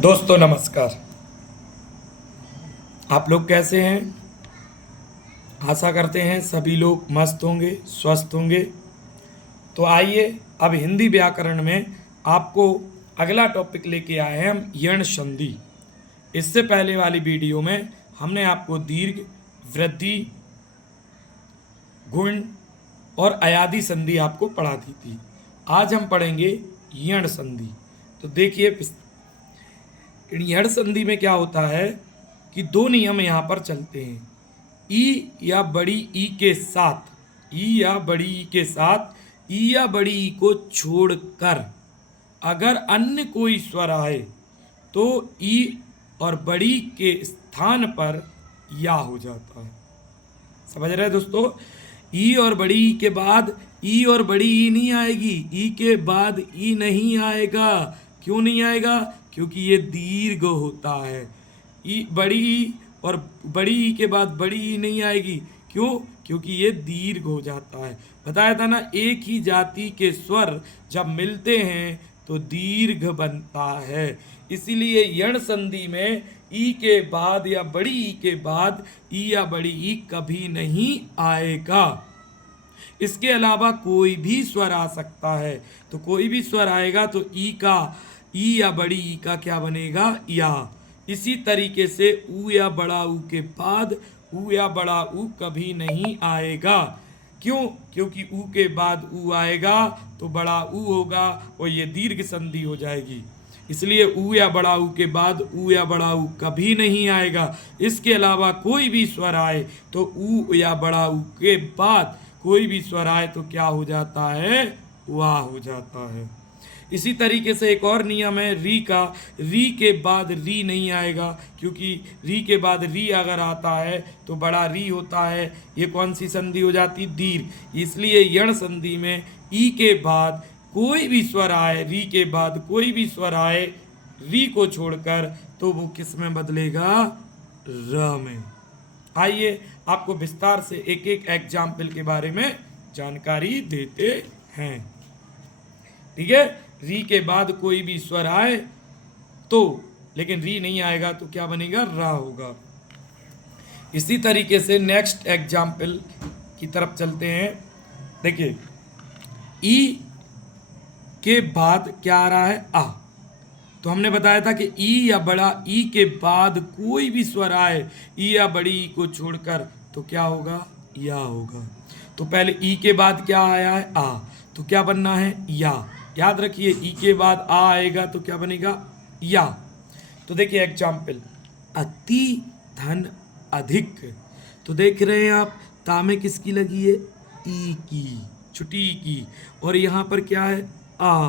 दोस्तों नमस्कार। आप लोग कैसे हैं? आशा करते हैं सभी लोग मस्त होंगे, स्वस्थ होंगे। तो आइए अब हिंदी व्याकरण में आपको अगला टॉपिक लेके आए हैं हम, यण संधि। इससे पहले वाली वीडियो में हमने आपको दीर्घ, वृद्धि, गुण और अयादि संधि आपको पढ़ा दी थी। आज हम पढ़ेंगे यण संधि। तो देखिए, यण संधि में क्या होता है कि दो नियम यहाँ पर चलते हैं। ई या बड़ी ई के साथ, ई या बड़ी ई के साथ, ई या बड़ी ई को छोड़कर अगर अन्य कोई स्वर आए तो ई और बड़ी के स्थान पर या हो जाता है। समझ रहे हैं दोस्तों? ई और बड़ी ई के बाद ई और बड़ी ई नहीं आएगी, ई के बाद ई नहीं आएगा। क्यों नहीं आएगा? क्योंकि ये दीर्घ होता है। ई बड़ी ई और बड़ी ई के बाद बड़ी ई नहीं आएगी। क्यों? क्योंकि ये दीर्घ हो जाता है। बताया था ना, एक ही जाति के स्वर जब मिलते हैं तो दीर्घ बनता है। इसीलिए यण संधि में ई के बाद या बड़ी ई के बाद ई या बड़ी ई कभी नहीं आएगा। इसके अलावा कोई भी स्वर आ सकता है, तो कोई भी स्वर आएगा तो ई का, ई या बड़ी ई का क्या बनेगा? या। इसी तरीके से ऊ या बड़ा ऊ के बाद ऊ या बड़ा ऊ कभी नहीं आएगा। क्यों? क्योंकि ऊ के बाद ऊ आएगा तो बड़ा ऊ होगा और ये दीर्घ संधि हो जाएगी। इसलिए ऊ या बड़ा ऊ के बाद ऊ या बड़ा ऊ कभी नहीं आएगा। इसके अलावा कोई भी स्वर आए तो ऊ या बड़ा ऊ के बाद कोई भी स्वर आए तो क्या हो जाता है? वाह हो जाता है। इसी तरीके से एक और नियम है री का। री के बाद री नहीं आएगा, क्योंकि री के बाद री अगर आता है तो बड़ा री होता है। ये कौन सी संधि हो जाती? दीर्घ। इसलिए यण संधि में ई के बाद कोई भी स्वर आए, री के बाद कोई भी स्वर आए री को छोड़कर, तो वो किस में बदलेगा? र में। आइए आपको विस्तार से एक एक एग्जाम्पल के बारे में जानकारी देते हैं। ठीक है? री के बाद कोई भी स्वर आए तो, लेकिन री नहीं आएगा तो क्या बनेगा? रा होगा। इसी तरीके से नेक्स्ट एग्जाम्पल की तरफ चलते हैं। देखिए, ई के बाद क्या आ रहा है? आ। तो हमने बताया था कि ई या बड़ा ई के बाद कोई भी स्वर आए ई या बड़ी ई को छोड़कर तो क्या होगा? या होगा। तो पहले ई के बाद क्या आया है? आ। तो क्या बनना है? या। याद रखिए, ई के बाद आ आएगा तो क्या बनेगा? या। तो देखिए एग्जाम्पल, अति धन अधिक। तो देख रहे हैं आप, ता में किसकी लगी है? ई की, छुट्टी की। और यहाँ पर क्या है? आ।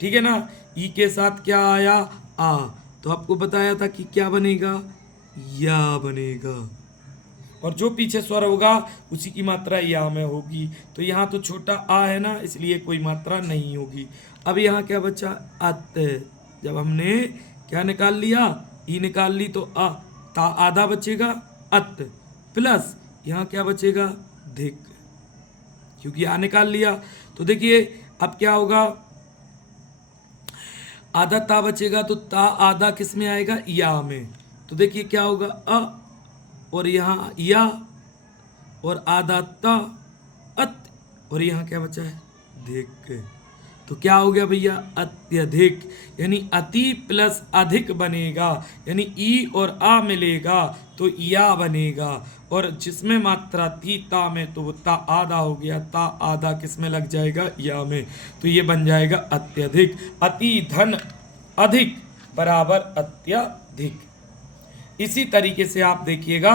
ठीक है ना? ई के साथ क्या आया? आ। तो आपको बताया था कि क्या बनेगा? या बनेगा। और जो पीछे स्वर होगा उसी की मात्रा या में होगी। तो यहाँ तो छोटा आ है ना, इसलिए कोई मात्रा नहीं होगी। अब यहाँ क्या बचा? अत। जब हमने क्या निकाल लिया? ई निकाल ली तो आ, ता आधा बचेगा, अत प्लस यहाँ क्या बचेगा? धिक, क्योंकि आ निकाल लिया। तो देखिए अब क्या होगा? आधा ता बचेगा तो ता आधा किस में आएगा? या में। तो देखिए क्या होगा? अ और यहाँ या और आधा ता, अत, और यहाँ क्या बचा है? धिक। तो क्या हो गया भैया? अत्यधिक। यानी अति प्लस अधिक बनेगा, यानी ई और आ मिलेगा तो या बनेगा। और जिसमें मात्रा थी ता में तो वो ता आधा हो गया, ता आधा किस में लग जाएगा? या में। तो ये बन जाएगा अत्यधिक। अति धन अधिक बराबर अत्यधिक। इसी तरीके से आप देखिएगा,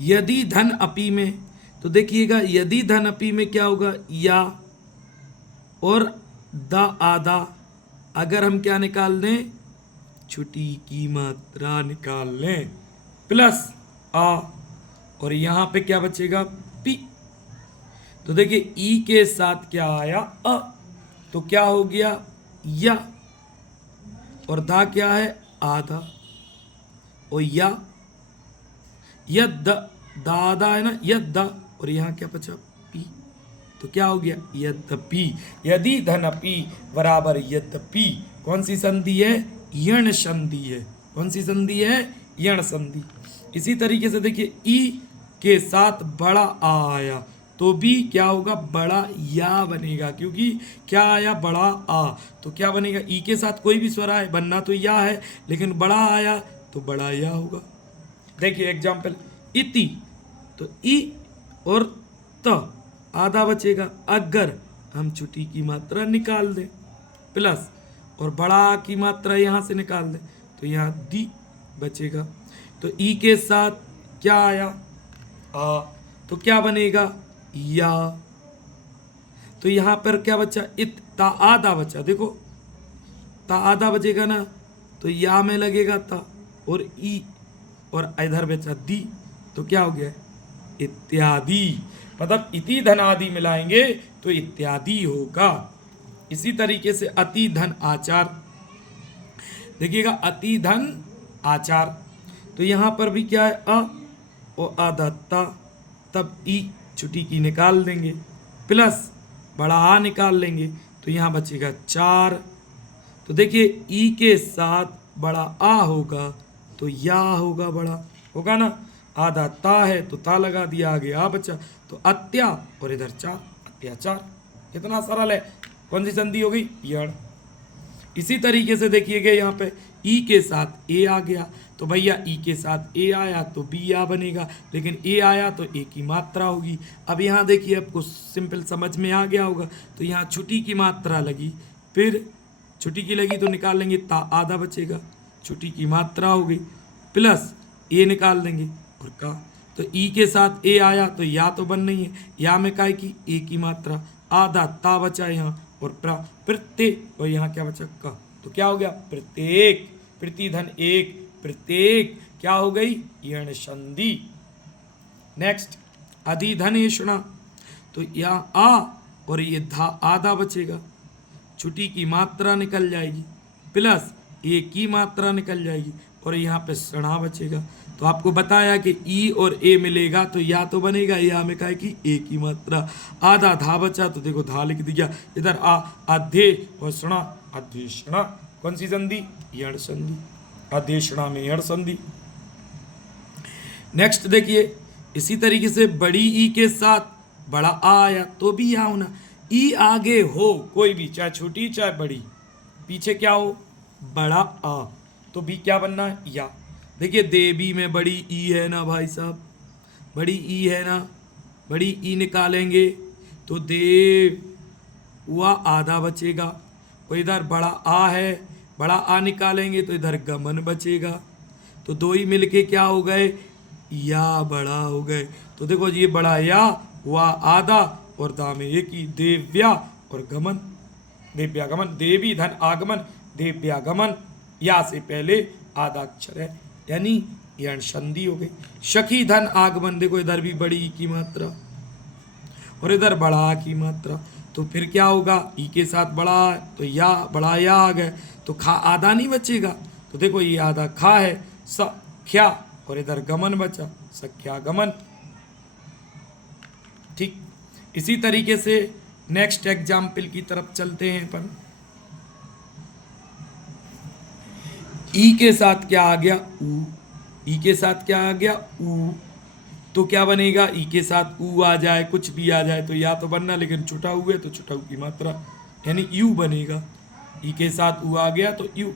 यदि धन अपी में, तो देखिएगा यदि धन अपी में क्या होगा? या और द आधा। अगर हम क्या निकाल दें? छुट्टी की मात्रा निकाल लें, प्लस आ, और यहां पे क्या बचेगा? पी। तो देखिए ई के साथ क्या आया? अ। तो क्या हो गया? या। और दा क्या है? आधा। और या यद, दादा है ना, यद दा। और यहां क्या बचा? पी। तो क्या हो गया यद्यपि। यदि धनपि बराबर यद्यपि, कौन सी संधि है, यण संधि है। कौन सी संधि है, यण संधि। इसी तरीके से देखिए ई के साथ बड़ा आ आया तो भी क्या होगा, बड़ा या बनेगा, क्योंकि क्या आया, बड़ा आ, तो क्या बनेगा, ई के साथ कोई भी स्वर आए बनना तो या है, लेकिन बड़ा आया तो बड़ा या होगा। देखिए एग्जाम्पल, इति, तो ई और त आधा बचेगा अगर हम छुट्टी की मात्रा निकाल दें, प्लस और बड़ा की मात्रा यहाँ से निकाल दें तो यहाँ दी बचेगा। तो ई के साथ क्या आया, आ, तो क्या बनेगा, या। तो यहाँ पर क्या बचा, इत, ता आधा बचा, देखो ता आधा बचेगा ना, तो या में लगेगा ता, और ई और इधर बचा दी, तो क्या हो गया, इत्यादि। मतलब इति धन आदि मिलाएंगे तो इत्यादि होगा। इसी तरीके से अति धन आचार, देखिएगा अति धन आचार, तो यहां पर भी क्या है, अ और आदत्ता, तब ई छुट्टी की निकाल देंगे, प्लस बड़ा आ निकाल लेंगे तो यहां बचेगा 4। तो देखिए ई के साथ बड़ा आ होगा तो या होगा, बड़ा होगा ना, आधा ता है तो ता लगा दिया, आगे आ बचा तो अत्या, और इधर 4, अत्याचार। कितना सरल है, कौन सी संधि हो गई, यण। इसी तरीके से देखिएगा यहाँ पे ई के साथ ए आ गया तो भैया ई के साथ ए आया तो बी आ बनेगा, लेकिन ए आया तो ए की मात्रा होगी। अब यहाँ देखिए आपको सिंपल समझ में आ गया होगा, तो यहाँ छुट्टी की मात्रा लगी, फिर छुट्टी की लगी तो निकाल लेंगे, ता आधा बचेगा, छुट्टी की मात्रा हो गई, प्लस ए निकाल देंगे और का, तो ई के साथ ए आया तो या तो बन नहीं है, या में काय की ए की मात्रा, आधा ता बचा यहाँ, और प्रत्येक, और यहाँ क्या बचा का, तो क्या हो गया प्रत्येक, प्रतिधन एक, प्रत्येक क्या हो गई, यण संधि। नेक्स्ट अधिधनेषणा, तो यहाँ आ और ये धा आधा बचेगा, छुट्टी की मात्रा निकल जाएगी, प्लस ए की मात्रा निकल जाएगी, और यहाँ पे सणा बचेगा। तो आपको बताया कि ई और ए मिलेगा तो या तो बनेगा, या में कहा कि ए की मात्रा, आधा धा बचा तो देखो धा लिख दिया, इधर आ आधे और सणा, अध्यक्षणा, कौन सी संधि, यण संधि, अध्यक्षणा में यण संधि। नेक्स्ट देखिए इसी तरीके से बड़ी ई के साथ बड़ा आ आया तो भी या होना, ई आगे हो कोई भी, चाहे छोटी चाहे बड़ी, पीछे क्या हो, बड़ा आ, तो भी क्या बनना है, या। देखिए देवी में बड़ी ई है ना भाई साहब, बड़ी ई है ना, बड़ी ई निकालेंगे तो देव हुआ आधा बचेगा, और इधर बड़ा आ है, बड़ा आ निकालेंगे तो इधर गमन बचेगा, तो दो ही मिलके क्या हो गए, या बड़ा हो गए। तो देखो ये बड़ा या हुआ आधा, और दा में एक ही, देव्या और गमन, देव्यागमन, देवी धन आगमन, देव्यागमन, या से पहले आधा अक्षर है, यानी यण संधि हो गई। सखी धन आगमन, देखो इधर भी बड़ी की मात्रा और इधर बड़ा की मात्रा, तो फिर क्या होगा, ई के साथ बड़ा तो या, बड़ा या आ गए तो खा आधा नहीं बचेगा, तो देखो ये आधा खा है, सख्या, और इधर गमन बचा, सख्या गमन। ठीक, इसी तरीके से नेक्स्ट एग्जाम्पल की तरफ चलते हैं अपन। ई के साथ क्या आ गया, ऊ, ई के साथ क्या आ गया, ऊ, तो क्या बनेगा, ई के साथ ऊ आ जाए, कुछ भी आ जाए तो या तो बनना, लेकिन छुटा हुआ है तो छुटा की मात्रा यानी यू बनेगा, ई के साथ ऊ आ गया तो यू।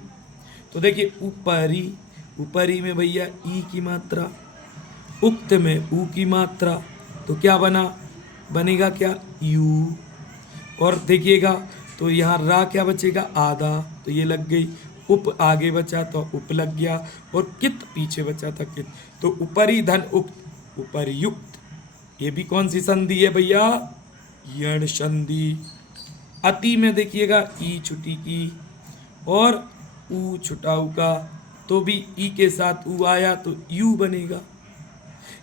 तो देखिए ऊपरी, ऊपरी में भैया ई की मात्रा, उक्त में ऊ की मात्रा, तो क्या बना, बनेगा क्या, यू। और देखिएगा तो यहाँ रा क्या बचेगा, आधा, तो ये लग गई, उप आगे बचा तो उप लग गया, और कित पीछे बचा था कित, तो ऊपरी धन उक्त, उपर्युक्त, ये भी कौन सी संधि है भैया, यण संधि। अति में देखिएगा ई छुटी की और ऊ छुटाऊ का, तो भी ई के साथ ऊ आया तो यू बनेगा,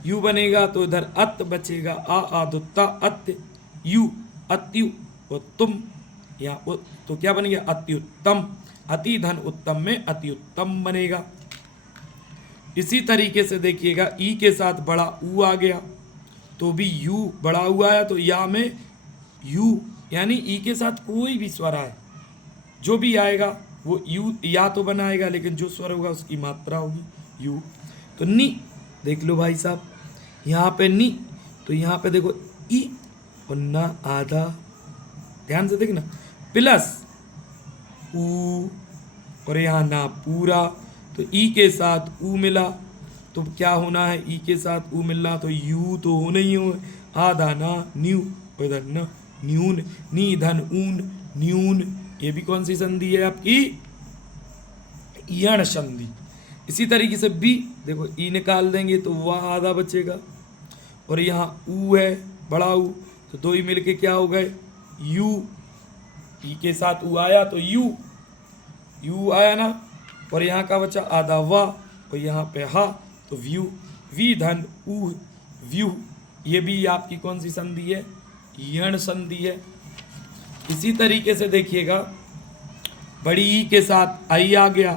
यू बनेगा तो इधर अत बचेगा, आ आदुत्ता अत्य, यू अत्यु, और तुम या तो क्या बनेगा, अत्युत्तम, अति धन उत्तम में अति उत्तम बनेगा। इसी तरीके से देखिएगा ई के साथ बड़ा ऊ आ गया तो भी यू, बड़ा ऊ आया तो या में यू, यानी ई के साथ कोई भी स्वर आए, जो भी आएगा वो यू या तो बनाएगा, लेकिन जो स्वर होगा उसकी मात्रा होगी यू। तो नी देख लो भाई साहब, यहाँ पे नी, तो यहाँ पे देखो ई और ना आधा, ध्यान से देखना, प्लस ऊ और यहाँ ना पूरा, तो ई के साथ ऊ मिला तो क्या होना है, ई के साथ ऊ मिलना तो यू तो होना ही हो, आधा ना न्यू, और इधर न न्यून, नी धन ऊन न्यून, ये भी कौन सी संधि है आपकी, यण संधि। इसी तरीके से बी देखो, ई निकाल देंगे तो वह आधा बचेगा, और यहाँ ऊ है बड़ा ऊ, तो दो ही मिलके क्या हो गए यू, ई के साथ ऊ आया तो यू आया ना, और यहाँ का बचा आधा वाह, और यहाँ पे हा तो व्यू, वी धन ऊ व्यू, ये भी आपकी कौन सी संधि है, यण संधि है। इसी तरीके से देखिएगा, बड़ी ई के साथ आई आ गया,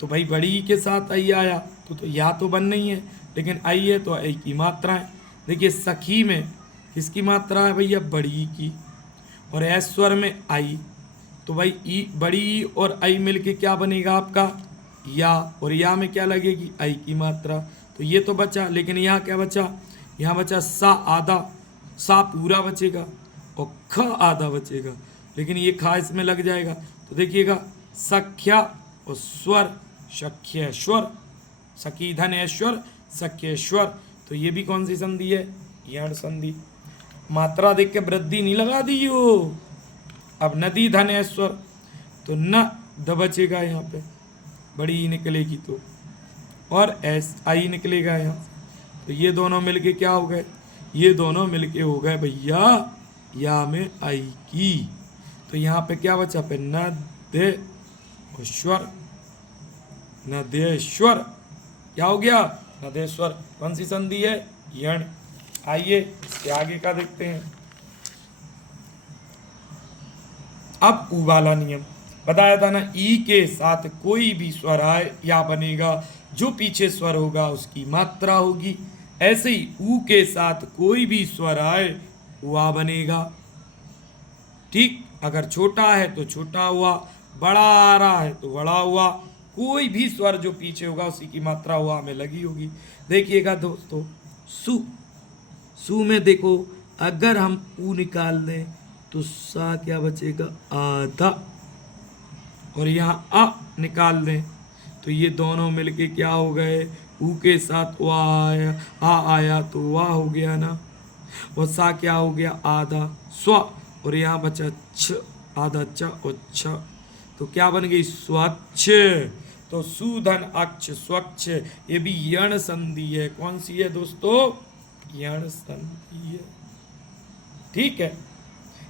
तो भाई बड़ी ई के साथ आई आया तो या तो बन नहीं है, लेकिन आई है तो आई की मात्रा है। देखिए सखी में किसकी मात्रा है भैया, बड़ी ई की, और ऐश्वर में आई, तो भाई ई बड़ी ई और आई मिलके क्या बनेगा आपका या, और या में क्या लगेगी आई की मात्रा, तो ये तो बचा, लेकिन यहाँ क्या बचा, यहाँ बचा सा आधा, सा पूरा बचेगा और ख आधा बचेगा, लेकिन ये खा इसमें लग जाएगा, तो देखिएगा सख्या और स्वर, सख्येश्वर, सखी धन ऐश्वर सख्येश्वर, तो ये भी कौन सी संधि है, यण संधि। मात्रा देख के वृद्धि नहीं लगा दी हो, अब नदी धन ऐश्वर, तो न द बचेगा यहाँ पे, बड़ी ई निकलेगी तो, और एस आई निकलेगा यहाँ, तो ये दोनों मिलके क्या हो गए, ये दोनों मिलके हो गए भैया या में आई की, तो यहाँ पे क्या बचा पे न दे ईश्वर, नदेश्वर, क्या हो गया नदेश्वर, कौन सी संधि है, यण। आइए इसके आगे का देखते हैं। अब ऊ वाला नियम बताया था ना, ई के साथ कोई भी स्वर आए या बनेगा, जो पीछे स्वर होगा उसकी मात्रा होगी, ऐसे ही ऊ के साथ कोई भी स्वर आए वह बनेगा, ठीक। अगर छोटा है तो छोटा हुआ, बड़ा आ रहा है तो बड़ा हुआ, कोई भी स्वर जो पीछे होगा उसी की मात्रा हुआ में लगी होगी। देखिएगा दोस्तों, सु, सु में देखो अगर हम ऊ निकाल दें तो सा क्या बचेगा आधा, और यहाँ आ निकाल दें तो ये दोनों मिलके क्या हो गए, ऊ के साथ वाह आया, आ आया तो वाह हो गया ना, और सा क्या हो गया आधा स्व, और यहाँ बचा छ, आधा च और छ, तो क्या बन गई स्वच्छ, तो सुधन अक्ष स्वच्छ, ये भी यण संधि है, कौन सी है दोस्तों, यण संधि है, ठीक है।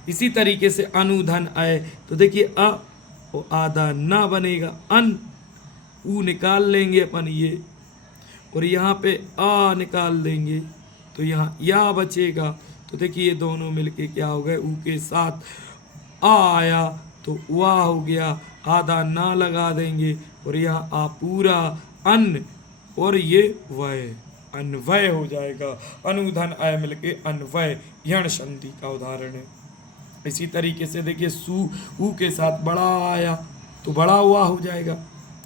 इसी तरीके से अनुधन आए तो देखिए अ और आधा ना बनेगा, अन, ऊ निकाल लेंगे अपन ये, और यहाँ पे आ निकाल देंगे तो यहाँ या बचेगा, तो देखिए ये दोनों मिलके क्या हो गए, ऊ के साथ आ आया तो वाह हो गया, आधा ना लगा देंगे और यहाँ आ पूरा अन, और ये वय, अन्वय हो जाएगा, अनुधन आय मिलके अन्वय, यण संधि का उदाहरण है। इसी तरीके से देखिए सु, ऊ के साथ बड़ा आया तो बड़ा हुआ हो जाएगा,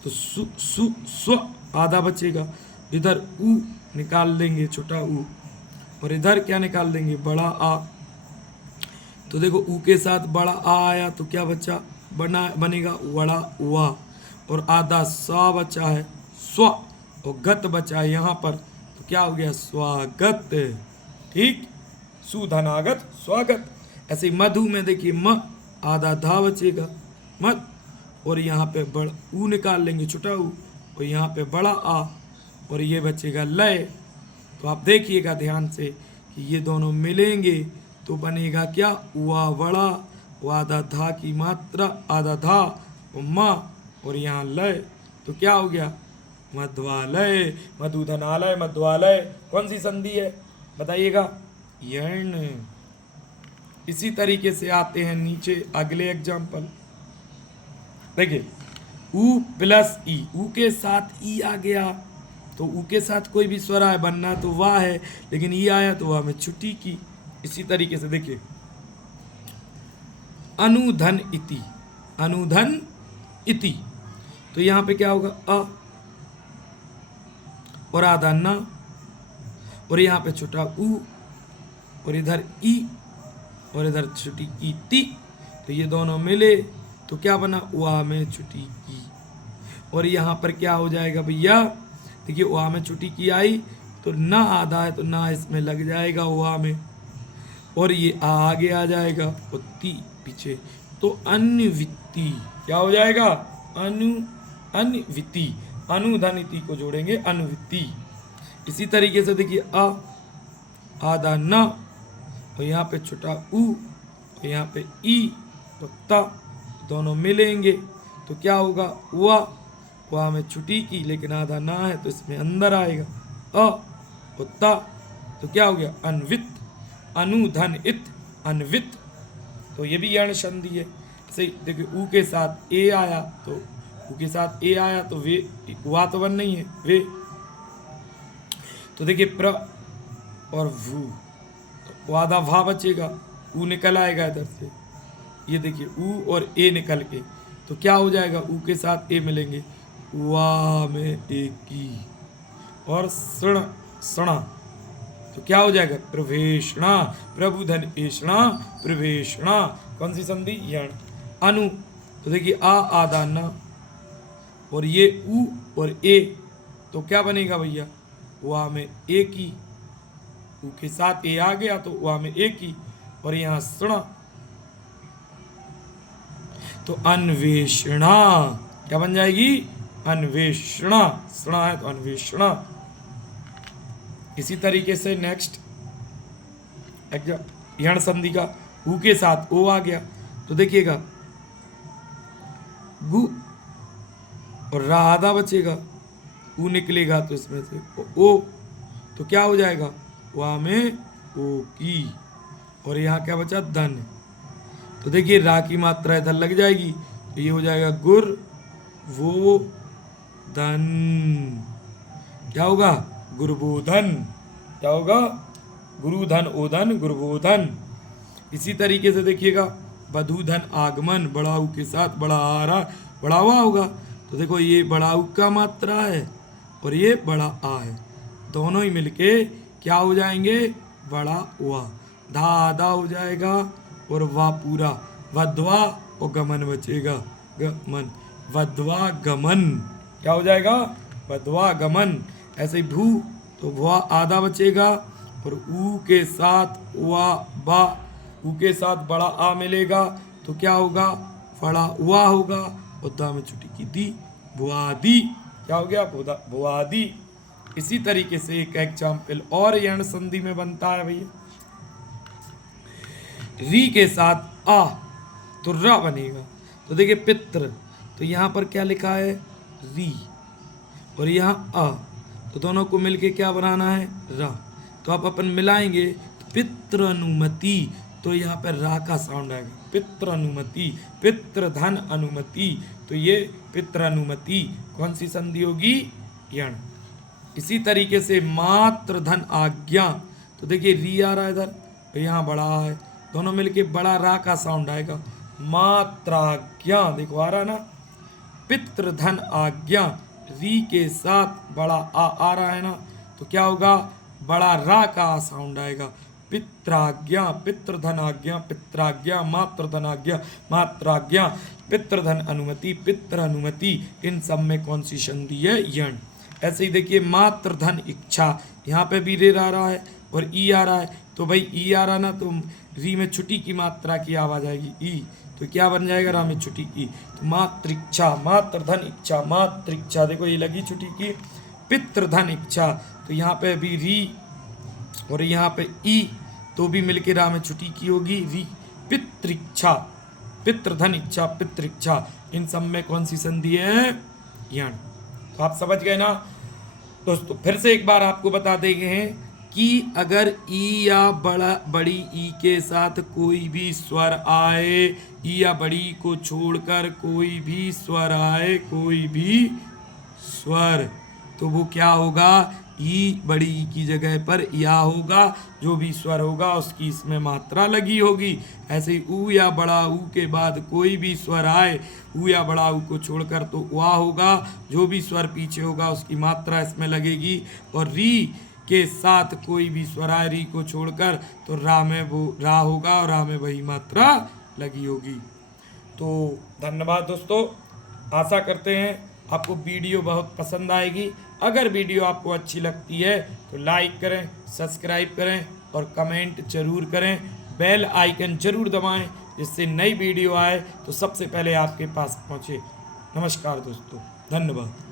तो सु सु स्व आधा बचेगा, इधर ऊ निकाल देंगे छोटा ऊ, और इधर क्या निकाल देंगे बड़ा आ, तो देखो ऊ के साथ बड़ा आ आया तो क्या बचा, बना बनेगा वड़ा हुआ, और आधा सा बचा है स्व, और गत बचा है यहाँ पर, तो क्या हो गया स्वागत, ठीक, सुधनागत स्वागत। ऐसे ही मधु में देखिए म, आधा धा बचेगा मत, और यहाँ पे बड़ ऊ निकाल लेंगे छोटा ऊ, और यहाँ पे बड़ा आ, और ये बचेगा लय। तो आप देखिएगा ध्यान से कि ये दोनों मिलेंगे तो बनेगा क्या, उआ बड़ा, वो आधा धा की मात्रा, आधा धा और माँ, और यहाँ लय, तो क्या हो गया मध्वालय, मधुधनालय मध्वालय, कौन सी संधि है बताइएगा, यण। इसी तरीके से आते हैं नीचे अगले एग्जाम्पल, देखिए ऊ प्लस ई, ऊ के साथ ई आ गया तो ऊ के साथ कोई भी स्वर आए बनना तो वाह है, लेकिन ई आया तो वाह में छुट्टी की। इसी तरीके से देखिए अनुधन इति, अनुधन इति। तो यहाँ पे क्या होगा अ और आधा न, और यहाँ पे छोटा उ, और इधर ई, और इधर छोटी ई ती। तो ये दोनों मिले तो क्या बना, उआ में छोटी की। और यहाँ पर क्या हो जाएगा भैया, देखिए उआ में छोटी की आई तो ना आधा है तो ना इसमें लग जाएगा उआ में, और ये आगे आ जाएगा और ती पीछे। तो अन्विति क्या हो जाएगा, अन्विति, अनुधनिति को जोड़ेंगे अन्विति। इसी तरीके से देखिए आधा न, और यहाँ पे छोटा उ, और यहाँ पे ई और ता, दोनों मिलेंगे तो क्या होगा, वहाँ में छुटी की लेकिन आधा ना है तो इसमें अंदर आएगा और ता, तो क्या हो गया अन्वित, अनुधन इत, अन्वित। तो ये भी यण संधि है। सही देखिए ऊ के साथ ए आया तो ऊ के साथ ए आया तो वे, हुआ तो वन नहीं है वे। तो देखिए प्र और भू, तो आधा भा बचेगा, ऊ निकल आएगा इधर से। ये देखिए ऊ और ए निकल के तो क्या हो जाएगा, ऊ के साथ ए मिलेंगे, वा में एक की, और सण सणा तो क्या हो जाएगा, प्रवेशणा, प्रबुधन एषणा प्रवेशणा। कौन सी संधि, यण। अनु तो देखिए आधा न, और ये ऊ और ए तो क्या बनेगा भैया, वहाँ में ए की, ऊ के साथ ए आ गया तो वहाँ में ए की, और यहाँ सणा तो अन्वेषणा क्या बन जाएगी, अन्वेषणा, सणा है तो अन्वेषणा। इसी तरीके से नेक्स्ट यण संधि का ऊ के साथ ओ आ गया तो देखिएगा गु और रा आधा बचेगा, ऊ निकलेगा तो इसमें से ओ तो क्या हो जाएगा, वहाँ में ओ की, और यहाँ क्या बचा धन। तो देखिए रा की मात्रा इधर लग जाएगी तो ये हो जाएगा गुर वो धन, क्या होगा, गुरुबोधन। क्या होगा, गुरुधन ओधन गुरुबोधन। इसी तरीके से देखिएगा बधूधन आगमन, बड़ा ऊ के साथ बड़ा आ रहा, बड़ा हुआ होगा तो देखो ये बड़ा ऊ का मात्रा है और ये बड़ा आ है, दोनों ही मिलके क्या हो जाएंगे, बड़ा हुआ, धा आधा हो जाएगा और वा पूरा, वध्वा और गमन बचेगा, गमन, वध्वा गमन, क्या हो जाएगा, वध्वा गमन। ऐसे ही भू तो भुआ आधा बचेगा, और ऊ के साथ वा बा, ऊ के साथ बड़ा आ मिलेगा तो क्या होगा, बड़ा हुआ होगा, और दा में छुट्टी की दी, भुआदी, क्या हो गया, भुआदी। इसी तरीके से एक एग्जाम्पल और यण संधि में बनता है भैया, री के साथ आ तो रा बनेगा। तो देखिए पित्र, तो यहाँ पर क्या लिखा है, री, और यहाँ आ, तो दोनों को मिलके क्या बनाना है, रा। तो आप अपन मिलाएंगे तो पितृ अनुमति, तो यहाँ पर रा का साउंड आएगा, पितृ अनुमति, पितृ धन अनुमति, तो ये पितृ अनुमति कौन सी संधि होगी, यण। इसी तरीके से मात्र धन आज्ञा, तो देखिए री आ रहा है इधर, तो यहाँ बड़ा है, दोनों मिलके बड़ा रा का साउंड आएगा, मात्राज्ञा, देखो आ रहा ना, पितृ धन आज्ञा, री के साथ बड़ा आ रहा है ना, तो क्या होगा, बड़ा रा का साउंड आएगा, पित्राज्ञा, पितृधन आज्ञा, पित्राज्ञा, मातृधन आज्ञा, मात्राज्ञा, पितृधन अनुमति, पितृ अनुमति, इन सब में कौन सी संधि है, यण। ऐसे ही देखिए मातृधन इच्छा, यहाँ पे भी रे आ रहा है और ई आ रहा है, तो भाई ई आ रहा ना तो री में छुट्टी की मात्रा की आवाज आएगी ई, तो क्या बन जाएगा, रा में छुट्टी की, तो मातृच्छा, मातृधन इच्छा, मातृच्छा, देखो ये लगी छुट्टी की, पितृधन इच्छा, तो यहाँ पे भी री और यहाँ पे ई, तो भी मिलके रा में छुट्टी की होगी, री, पितृच्छा, पितृधन इच्छा, पितृच्छा, इन सब में कौन सी संधि है, यण। तो आप समझ गए ना दोस्तों। फिर से एक बार आपको बता देंगे हैं कि अगर ई या बड़ी ई के साथ कोई भी स्वर आए, ई या बड़ी को छोड़कर कोई भी स्वर आए, कोई भी स्वर, तो वो क्या होगा, ई बड़ी ई की जगह पर या होगा, जो भी स्वर होगा उसकी इसमें मात्रा लगी होगी। ऐसे ही ऊ या बड़ा ऊ के बाद कोई भी स्वर आए, ऊ या बड़ा ऊ को छोड़कर तो वा होगा, जो भी स्वर पीछे होगा उसकी मात्रा इसमें लगेगी। और री के साथ कोई भी स्वर आए री को छोड़कर तो रा में वो रा होगा और रा में वही मात्रा लगी होगी। तो धन्यवाद दोस्तों, आशा करते हैं आपको वीडियो बहुत पसंद आएगी। अगर वीडियो आपको अच्छी लगती है तो लाइक करें, सब्सक्राइब करें और कमेंट जरूर करें। बेल आइकन जरूर दबाएं जिससे नई वीडियो आए तो सबसे पहले आपके पास पहुंचे। नमस्कार दोस्तों, धन्यवाद।